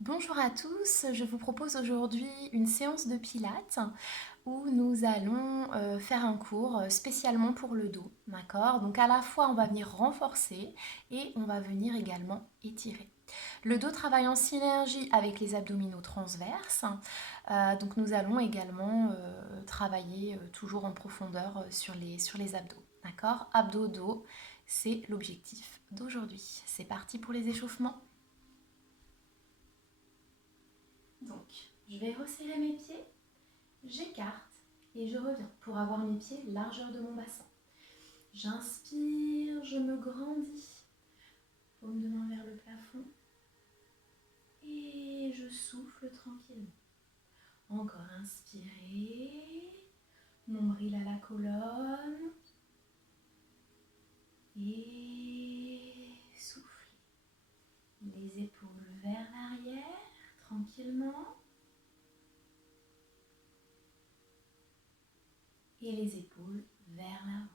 Bonjour à tous, je vous propose aujourd'hui une séance de pilates où nous allons faire un cours spécialement pour le dos, d'accord? Donc à la fois on va venir renforcer et on va venir également étirer. Le dos travaille en synergie avec les abdominaux transverses, donc nous allons également travailler toujours en profondeur sur les abdos, d'accord? Abdos-dos, c'est l'objectif d'aujourd'hui. C'est parti pour les échauffements. Donc, je vais resserrer mes pieds, j'écarte et je reviens pour avoir mes pieds largeur de mon bassin. J'inspire, je me grandis, paume de main vers le plafond et je souffle tranquillement. Encore inspirer, nombril à la colonne et souffler. Les épaules vers l'arrière, tranquillement. Et les épaules vers l'avant.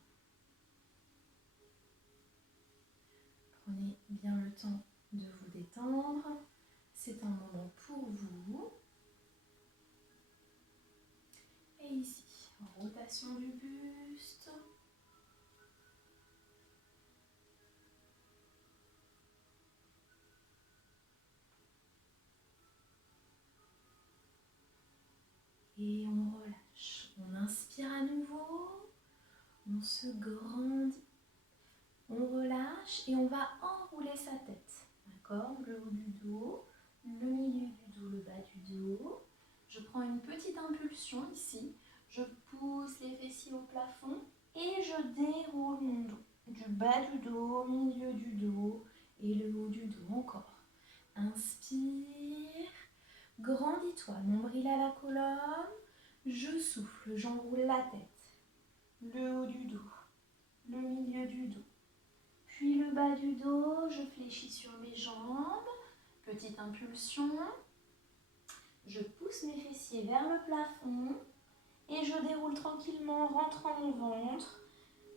Prenez bien le temps de vous détendre. C'est un moment pour vous. Et ici, rotation du buste. Et on relâche. On inspire à nouveau. On se grandit. On relâche et on va enrouler sa tête. D'accord? Le haut du dos, le milieu du dos, le bas du dos. Je prends une petite impulsion ici. Je pousse les fessiers au plafond et je déroule mon dos. Du bas du dos, milieu du dos et le haut du dos encore. Inspire. Grandis-toi, nombril à la colonne. Je souffle, j'enroule la tête. Le haut du dos, le milieu du dos. Puis le bas du dos, je fléchis sur mes jambes. Petite impulsion. Je pousse mes fessiers vers le plafond. Et je déroule tranquillement, rentrant mon ventre.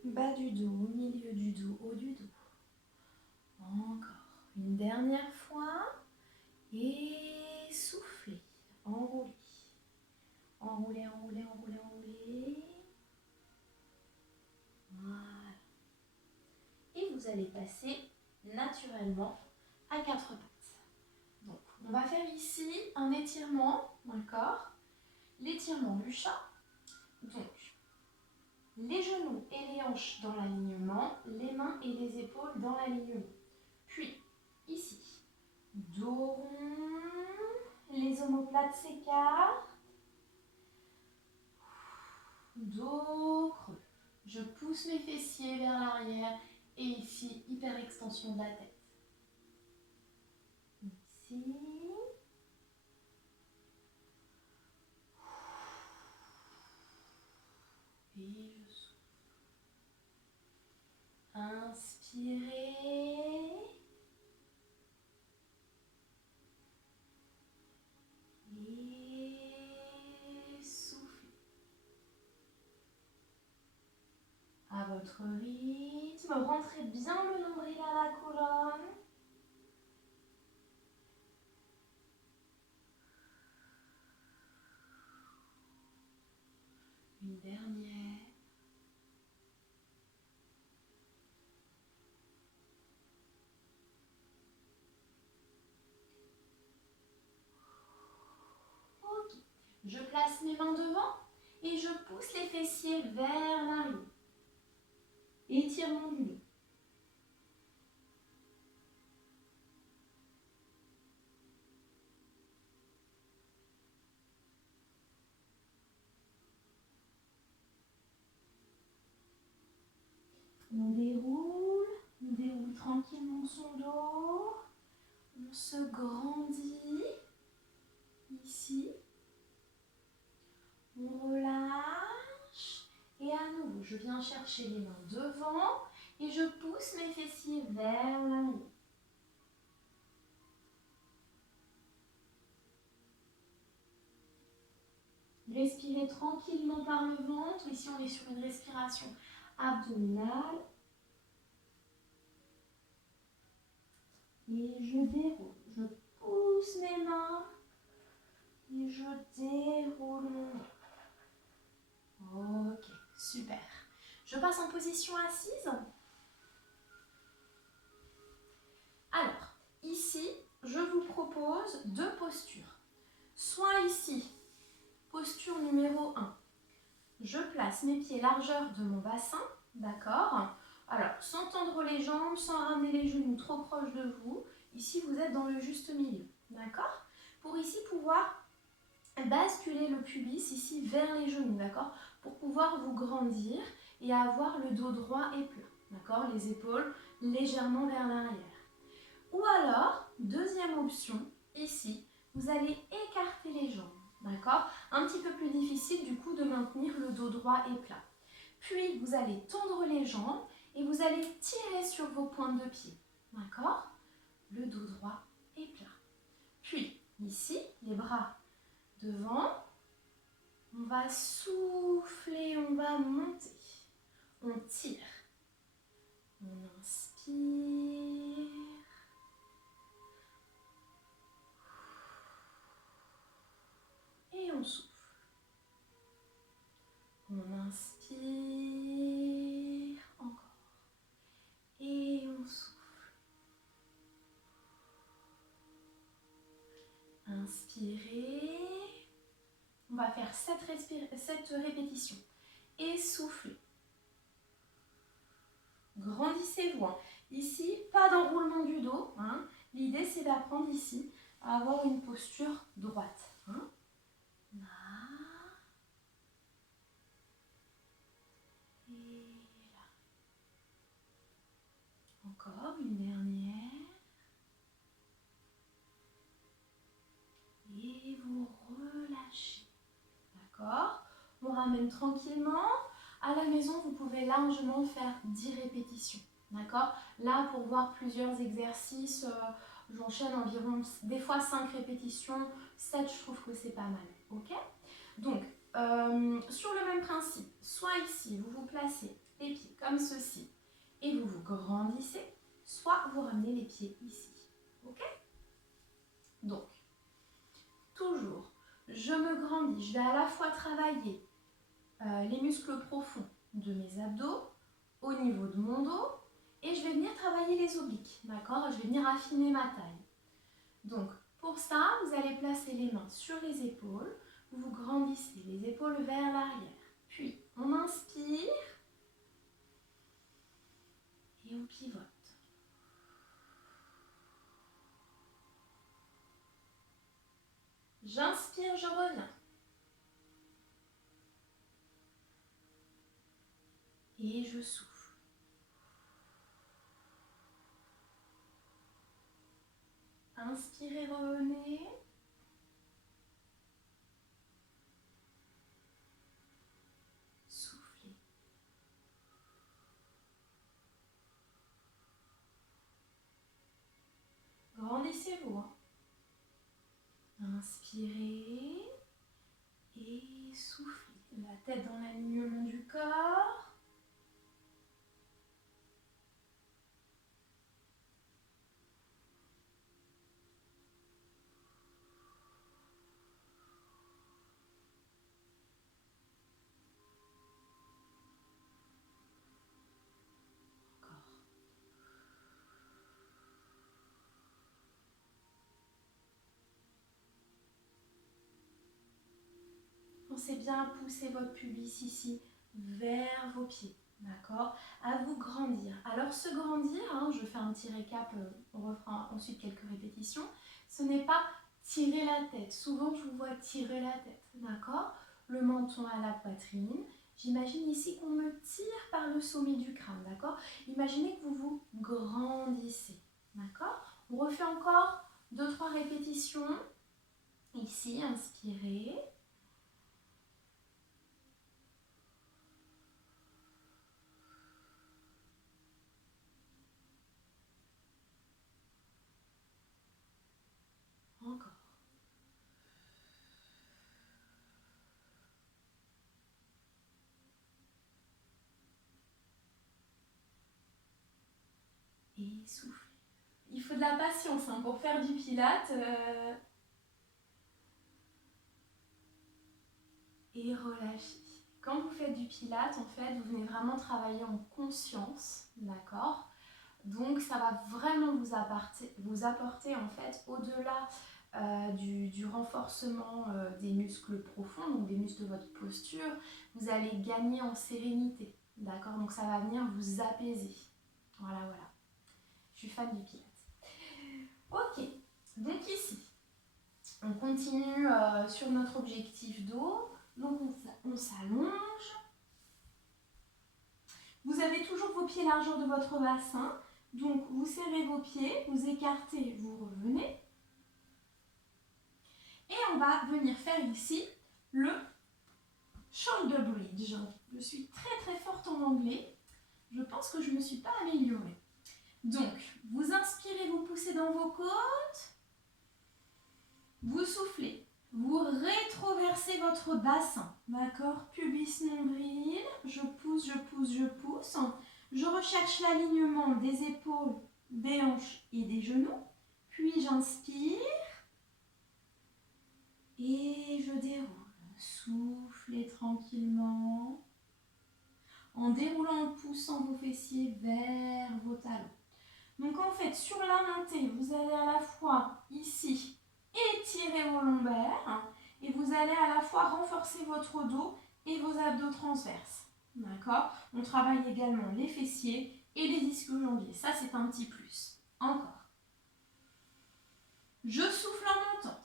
Bas du dos, milieu du dos, haut du dos. Encore une dernière fois. Et soufflez. Enroulez. Enroulez, enroulez, enroulez, enroulez. Voilà. Et vous allez passer naturellement à quatre pattes. Donc, on va faire ici un étirement, d'accord? L'étirement du chat. Donc, les genoux et les hanches dans l'alignement, les mains et les épaules dans l'alignement. Puis, ici, dos rond, les omoplates s'écartent, dos creux. Je pousse mes fessiers vers l'arrière et ici, hyper extension de la tête. Ici. Et je souffle. Inspirez. Et soufflez. À votre rythme, rentrez bien le nombril à la colonne. Une dernière. Ok. Je place mes mains devant et je pousse les fessiers vers l'arrière. Étirement du dos. On déroule tranquillement son dos. On se grandit ici. On relâche. Et à nouveau, je viens chercher les mains devant et je pousse mes fessiers vers l'arrière. Respirez tranquillement par le ventre. Ici, on est sur une respiration abdominale. Et je déroule. Je pousse mes mains Je passe en position assise. Alors, ici, je vous propose deux postures. Soit ici, posture numéro 1. Je place mes pieds largeur de mon bassin, d'accord? Alors, sans tendre les jambes, sans ramener les genoux trop proches de vous. Ici, vous êtes dans le juste milieu, d'accord? Pour ici pouvoir basculer le pubis ici vers les genoux, d'accord? Pour pouvoir vous grandir et avoir le dos droit et plat, d'accord? Les épaules légèrement vers l'arrière. Ou alors, deuxième option, ici, vous allez écarter les jambes, d'accord? Un petit peu plus difficile du coup de maintenir le dos droit et plat. Puis, vous allez tendre les jambes et vous allez tirer sur vos pointes de pied, d'accord? Le dos droit et plat. Puis, ici, les bras devant, on va souffler, on va monter, on tire, on inspire, et on souffle. On inspire encore et on souffle. Inspirez. On va faire 7 répétitions. Et soufflez. Grandissez-vous. Hein. Ici, pas d'enroulement du dos. Hein. L'idée, c'est d'apprendre ici à avoir une posture droite. Hein. Là. Et là. Encore une dernière. Et vous relâchez. D'accord? On ramène tranquillement. À la maison, vous pouvez largement faire 10 répétitions. D'accord? Là, pour voir plusieurs exercices, j'enchaîne environ des fois 5 répétitions. 7, je trouve que c'est pas mal. Ok? Donc, sur le même principe, soit ici, vous vous placez les pieds comme ceci et vous vous grandissez, soit vous ramenez les pieds ici. Ok? Donc, toujours, je me grandis, je vais à la fois travailler les muscles profonds de mes abdos au niveau de mon dos et je vais venir travailler les obliques, d'accord? Je vais venir affiner ma taille. Donc, pour ça, vous allez placer les mains sur les épaules, vous grandissez les épaules vers l'arrière. Puis, on inspire et on pivote. J'inspire, je reviens. Et je souffle. Inspirez, revenez. Soufflez. Grandissez-vous. Hein. Inspirez et soufflez. La tête dans l'alignement du corps. Pensez bien à pousser votre pubis ici vers vos pieds, d'accord? À vous grandir. Alors se grandir, hein, je fais un petit récap, on refera ensuite quelques répétitions. Ce n'est pas tirer la tête. Souvent je vous vois tirer la tête, d'accord? Le menton à la poitrine. J'imagine ici qu'on me tire par le sommet du crâne, d'accord? Imaginez que vous vous grandissez, d'accord? On refait encore 2-3 répétitions. Ici, inspirez. Encore. Et soufflez. Il faut de la patience hein, pour faire du pilate. Et relâchez. Quand vous faites du Pilates, en fait, vous venez vraiment travailler en conscience, d'accord? Donc, ça va vraiment vous apporter en fait, au-delà du renforcement des muscles profonds, donc des muscles de votre posture, vous allez gagner en sérénité, d'accord? Donc, ça va venir vous apaiser. Voilà, voilà. Je suis fan du Pilates. Ok, donc ici, on continue sur notre objectif dos. Donc, on s'allonge. Vous avez toujours vos pieds largeur de votre bassin. Donc, vous serrez vos pieds, vous écartez, vous revenez. Et on va venir faire ici le shoulder bridge. Je suis très très forte en anglais. Je pense que je ne me suis pas améliorée. Donc, vous inspirez, vous poussez dans vos côtes. Vous soufflez. Vous rétroversez votre bassin. D'accord? Pubis nombril. Je pousse, je pousse, je pousse. Je recherche l'alignement des épaules, des hanches et des genoux. Puis j'inspire. Et je déroule. Soufflez tranquillement. En déroulant, en poussant vos fessiers vers vos talons. Donc en fait, sur la montée, vous allez à la fois ici étirer vos lombaires et vous allez à la fois renforcer votre dos et vos abdos transverses. D'accord? On travaille également les fessiers et les disques jambiers. Ça, c'est un petit plus. Encore. Je souffle en montant.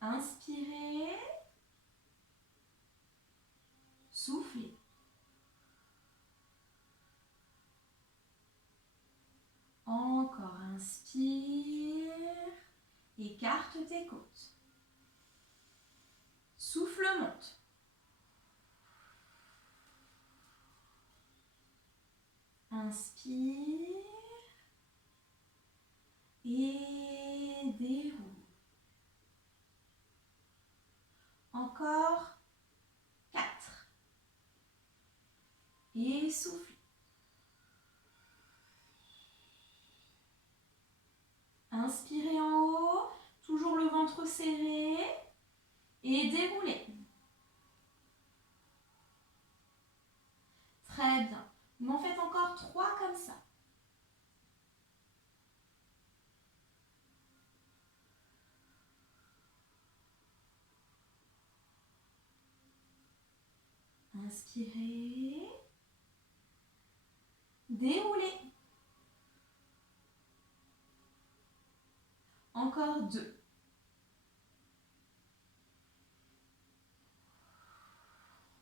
Inspirez. Soufflez. Encore, inspire. Écarte tes côtes. Souffle monte. Inspire. Et déroule. Encore 4. Et souffle. Inspirez en haut, toujours le ventre serré. Et déroulez. Très bien. Vous en faites encore 3 comme ça. Inspirez. Déroulez. Encore 2.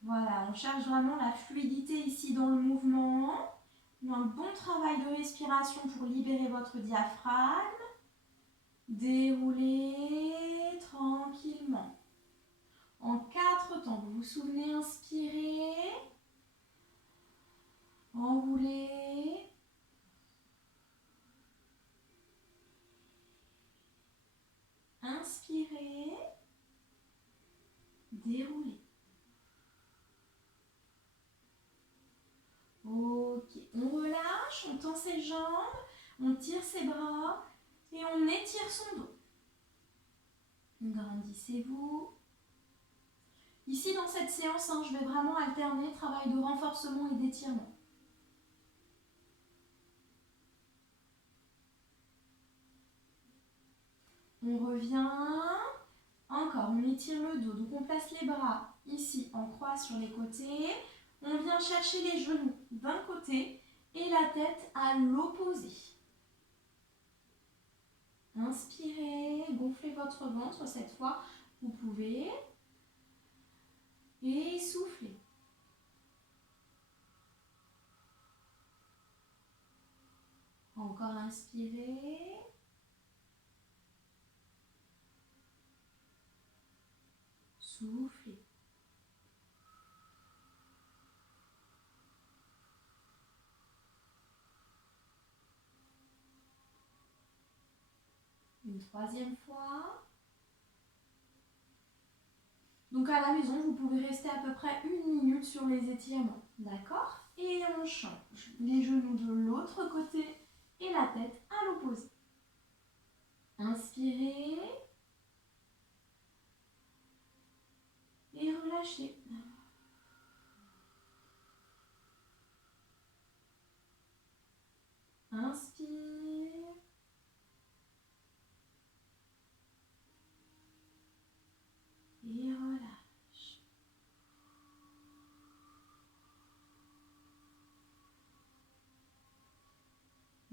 Voilà, on cherche vraiment la fluidité ici dans le mouvement. Un bon travail de respiration pour libérer votre diaphragme. Déroulez tranquillement. En 4 temps, vous vous souvenez, inspirez. Enroulez. Inspirez. Déroulez. Ok, on relâche, on tend ses jambes, on tire ses bras et on étire son dos. Grandissez-vous. Ici, dans cette séance, je vais vraiment alterner travail de renforcement et d'étirement. On revient. Encore, on étire le dos. Donc, on place les bras ici en croix sur les côtés. On vient chercher les genoux d'un côté et la tête à l'opposé. Inspirez, gonflez votre ventre cette fois. Vous pouvez. Et soufflez. Encore inspirez. Soufflez. Une 3e fois. Donc à la maison, vous pouvez rester à peu près 1 minute sur les étirements. D'accord? Et on change. Les genoux de l'autre côté et la tête à l'opposé. Inspirez.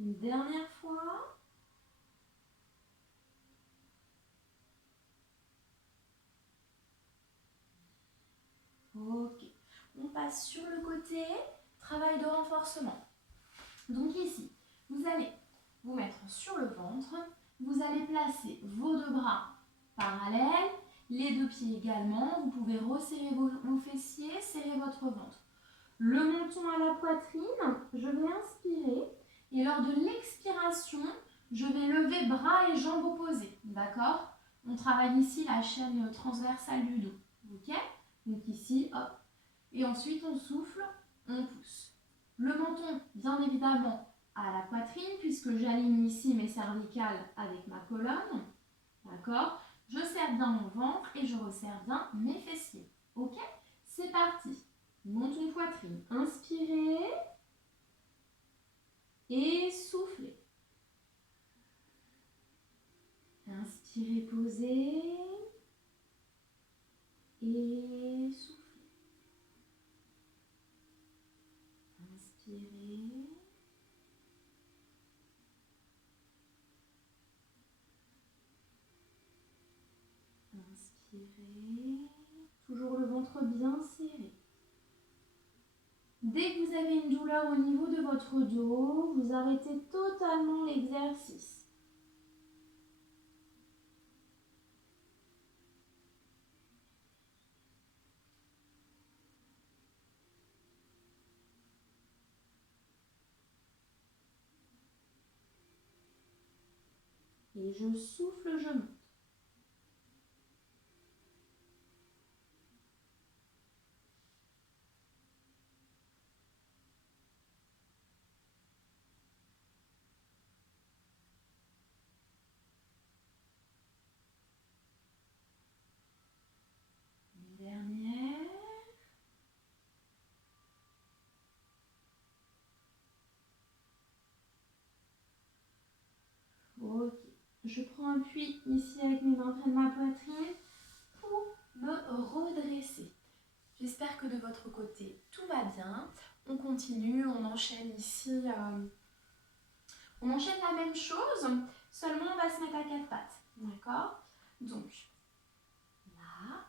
Une dernière fois. Ok. On passe sur le côté. Travail de renforcement. Donc ici, vous allez vous mettre sur le ventre. Vous allez placer vos deux bras parallèles, les deux pieds également. Vous pouvez resserrer vos fessiers, serrer votre ventre. Le menton à la poitrine, je vais inspirer. Et lors de l'expiration, je vais lever bras et jambes opposés. D'accord? On travaille ici la chaîne transversale du dos. Ok? Donc ici, hop. Et ensuite, on souffle, on pousse. Le menton, bien évidemment, à la poitrine, puisque j'aligne ici mes cervicales avec ma colonne. D'accord? Je serre bien mon ventre et je resserre bien mes fessiers. Ok? C'est parti. Menton poitrine. Inspirez. Et soufflez. Inspirez, posez. Et soufflez. Inspirez. Inspirez. Toujours le ventre bien serré. Dès que vous avez une douleur au niveau de votre dos, vous arrêtez totalement l'exercice. Et je souffle, je monte. Une dernière. Ok. Je prends appui ici avec mes mains près de ma poitrine pour me redresser. J'espère que de votre côté, tout va bien. On continue, on enchaîne ici. On enchaîne la même chose, seulement on va se mettre à quatre pattes. D'accord? Donc, là.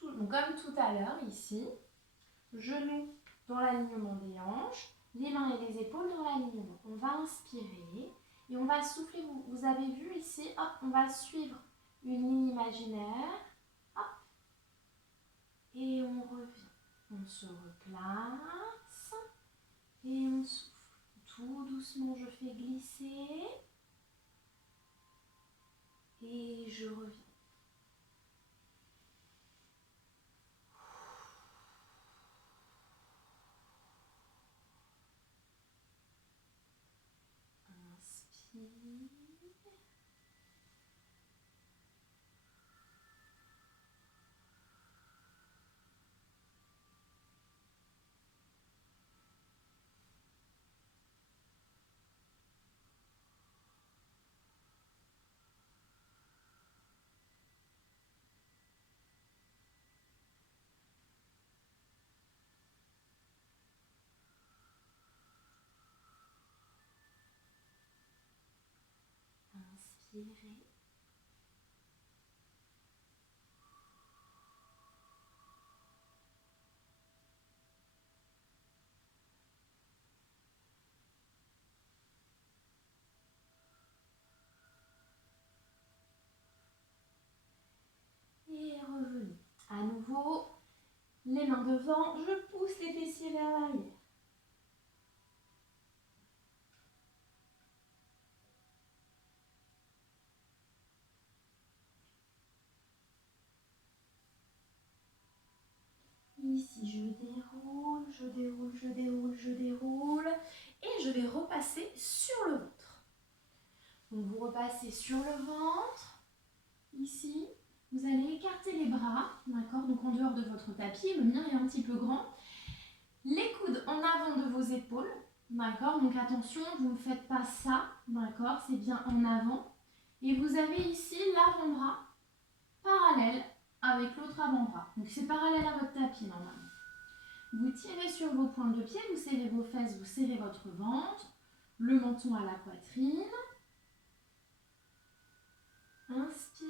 Donc, comme tout à l'heure, ici. Genoux dans l'alignement des hanches. Les mains et les épaules dans l'alignement. On va inspirer et on va souffler. Vous avez vu ici, hop, on va suivre une ligne imaginaire. Hop. Et on revient. On se replace et on souffle. Tout doucement, je fais glisser et je reviens. Inspire. Inspirez. Et revenez. À nouveau, les mains devant, je pousse les fessiers vers l'arrière. Ici, je déroule, je déroule, je déroule, je déroule. Et je vais repasser sur le ventre. Donc, vous repassez sur le ventre. Ici, vous allez écarter les bras, d'accord? Donc, en dehors de votre tapis, le mien est un petit peu grand. Les coudes en avant de vos épaules, d'accord? Donc, attention, vous ne faites pas ça, d'accord? C'est bien en avant. Et vous avez ici l'avant-bras parallèle avec l'autre avant-bras. Donc, c'est parallèle à votre tapis, normalement. Vous tirez sur vos pointes de pied, vous serrez vos fesses, vous serrez votre ventre. Le menton à la poitrine. Inspire.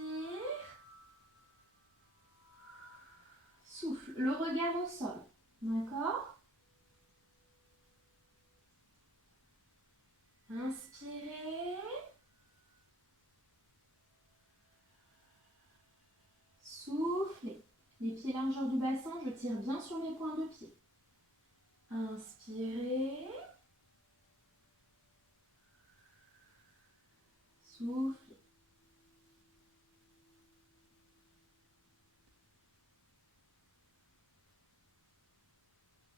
Souffle. Le regard au sol. D'accord? Inspirez. Soufflez. Les pieds largeur du bassin, je tire bien sur mes points de pied. Inspirez. Soufflez.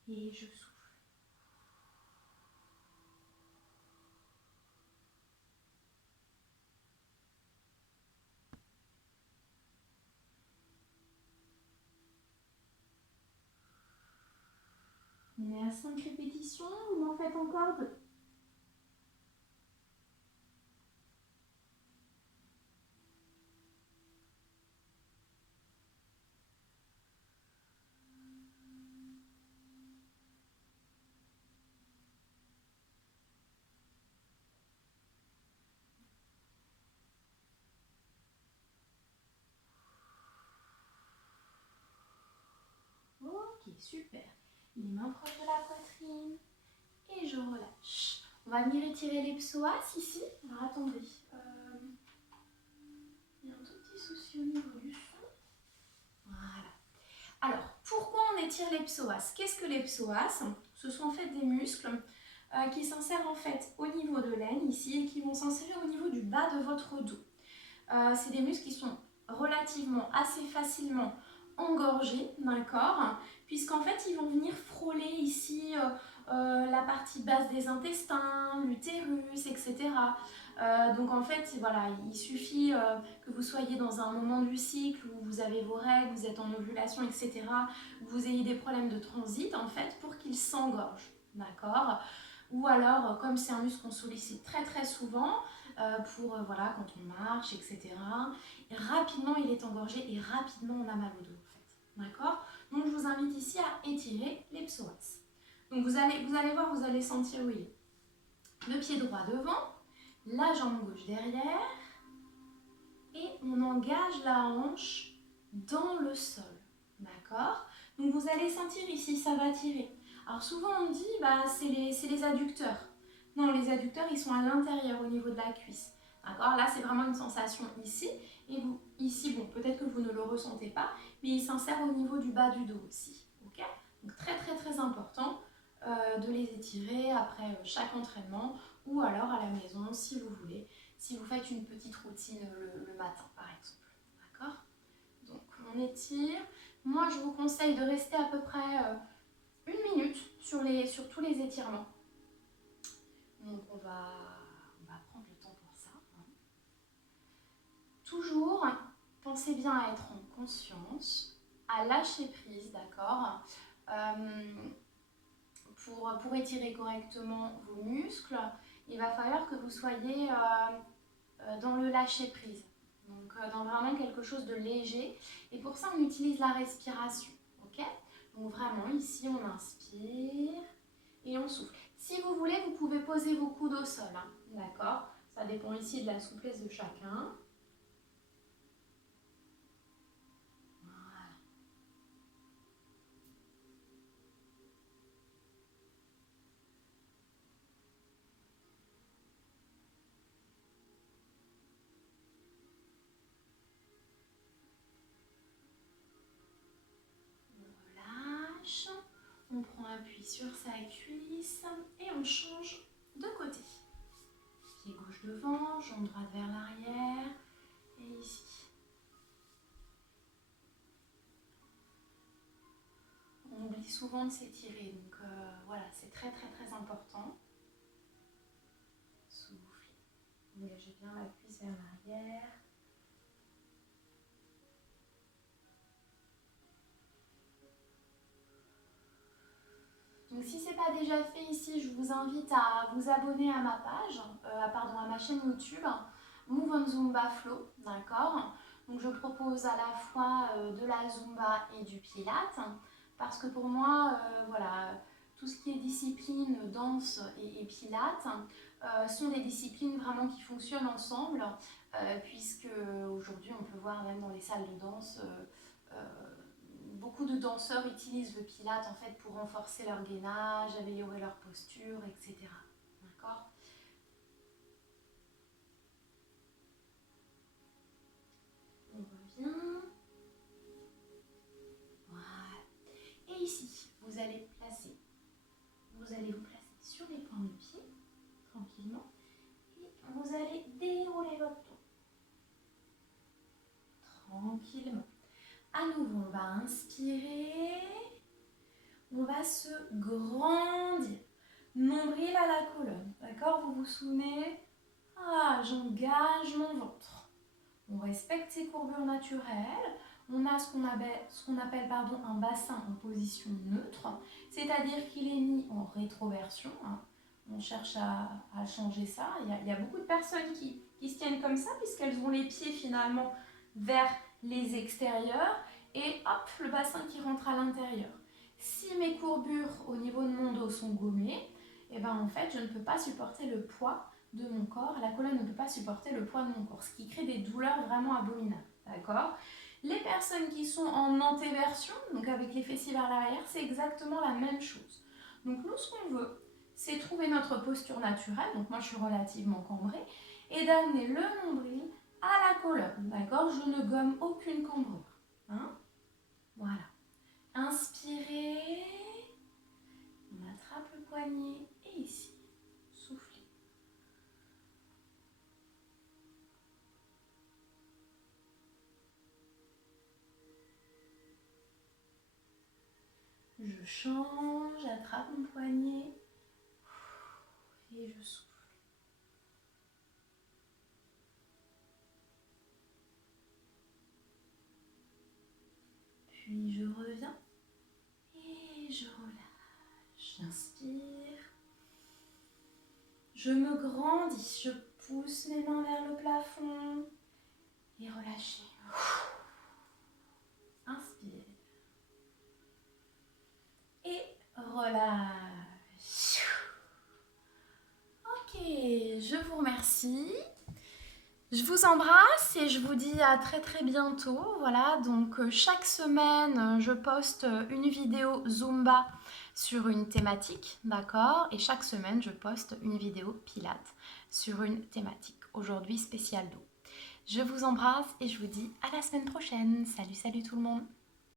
Et je souffle. On est à 5 répétitions, vous m'en faites encore 2. Ok, super. Les mains proches de la poitrine. Et je relâche. On va venir étirer les psoas ici. Alors attendez. Il y a un tout petit souci au niveau du son. Voilà. Alors, pourquoi on étire les psoas? Qu'est-ce que les psoas? Ce sont en fait des muscles qui s'insèrent en fait au niveau de l'aine ici et qui vont s'insérer au niveau du bas de votre dos. C'est des muscles qui sont relativement assez facilement engorgés, d'accord? Puisqu'en fait, ils vont venir frôler ici la partie basse des intestins, l'utérus, etc. Donc en fait, voilà, il suffit que vous soyez dans un moment du cycle où vous avez vos règles, vous êtes en ovulation, etc., où vous ayez des problèmes de transit, en fait, pour qu'ils s'engorgent, d'accord? Ou alors, comme c'est un muscle qu'on sollicite très très souvent, pour voilà, quand on marche, etc., et rapidement il est engorgé et rapidement on a mal au dos, en fait, d'accord? Donc je vous invite ici à étirer les psoas. Donc vous allez voir, vous allez sentir où il est. Le pied droit devant, la jambe gauche derrière, et on engage la hanche dans le sol, d'accord? Donc vous allez sentir ici, ça va tirer. Alors souvent on dit, bah, c'est les adducteurs. Non, les adducteurs, ils sont à l'intérieur, au niveau de la cuisse. D'accord? Là, c'est vraiment une sensation ici. Et vous, ici, bon, peut-être que vous ne le ressentez pas, mais il s'insère au niveau du bas du dos aussi. Ok? Donc très très très important de les étirer après chaque entraînement ou alors à la maison si vous voulez, si vous faites une petite routine le matin par exemple. D'accord? Donc on étire. Moi je vous conseille de rester à peu près 1 minute sur tous les étirements. Donc on va prendre le temps pour ça. Hein. Toujours, pensez bien à être en conscience, à lâcher prise, d'accord? Pour étirer correctement vos muscles, il va falloir que vous soyez dans le lâcher prise. Donc dans vraiment quelque chose de léger. Et pour ça, on utilise la respiration. Ok? Donc vraiment, ici, on inspire et on souffle. Si vous voulez, vous pouvez poser vos coudes au sol. Hein, d'accord? Ça dépend ici de la souplesse de chacun. Voilà. On relâche. On prend appui sur sa cuisse et on change de côté. Pied gauche devant, jambe droite vers l'arrière. Et ici. On oublie souvent de s'étirer, donc voilà, c'est très très très important. Souffle. Engagez bien la cuisse vers l'arrière. Donc si ce n'est pas déjà fait ici, je vous invite à vous abonner à ma page, à ma chaîne YouTube, Move on Zumba Flow, d'accord? Donc je propose à la fois de la Zumba et du Pilates, parce que pour moi, voilà, tout ce qui est discipline, danse et Pilates, sont des disciplines vraiment qui fonctionnent ensemble, puisque aujourd'hui on peut voir même dans les salles de danse, beaucoup de danseurs utilisent le Pilates en fait pour renforcer leur gainage, améliorer leur posture, etc. D'accord ? On revient. Voilà. Et ici, vous allez vous placer sur les points de pied, tranquillement. Et vous allez dérouler votre dos. Tranquillement. À nouveau, on va inspirer. On va se grandir. Nombril à la colonne. D'accord ? Vous vous souvenez ? Ah, j'engage mon ventre. On respecte ses courbures naturelles. On a ce qu'on appelle un bassin en position neutre, c'est-à-dire qu'il est mis en rétroversion. On cherche à changer ça. Il y a beaucoup de personnes qui se tiennent comme ça puisqu'elles ont les pieds finalement vers les extérieurs et hop, le bassin qui rentre à l'intérieur. Si mes courbures au niveau de mon dos sont gommées, et ben en fait, je ne peux pas supporter le poids de mon corps, la colonne ne peut pas supporter le poids de mon corps, ce qui crée des douleurs vraiment abominables, d'accord ? Les personnes qui sont en antéversion, donc avec les fessiers vers l'arrière, c'est exactement la même chose. Donc nous, ce qu'on veut, c'est trouver notre posture naturelle, donc moi je suis relativement cambrée, et d'amener le nombril à la colonne, d'accord ? Je ne gomme aucune cambrure, hein ? Voilà. Inspirez, on attrape le poignet, et ici, soufflez. Je change, j'attrape mon poignet et je souffle. Puis je reviens et je relâche. J'inspire. Je me grandis, je pousse mes mains vers le plafond et relâchez. Inspire. Et relâche. Ok, je vous remercie. Je vous embrasse et je vous dis à très très bientôt. Voilà, donc chaque semaine, je poste une vidéo Zumba sur une thématique, d'accord ? Et chaque semaine, je poste une vidéo Pilates sur une thématique. Aujourd'hui, spécial dos. Je vous embrasse et je vous dis à la semaine prochaine. Salut, salut tout le monde.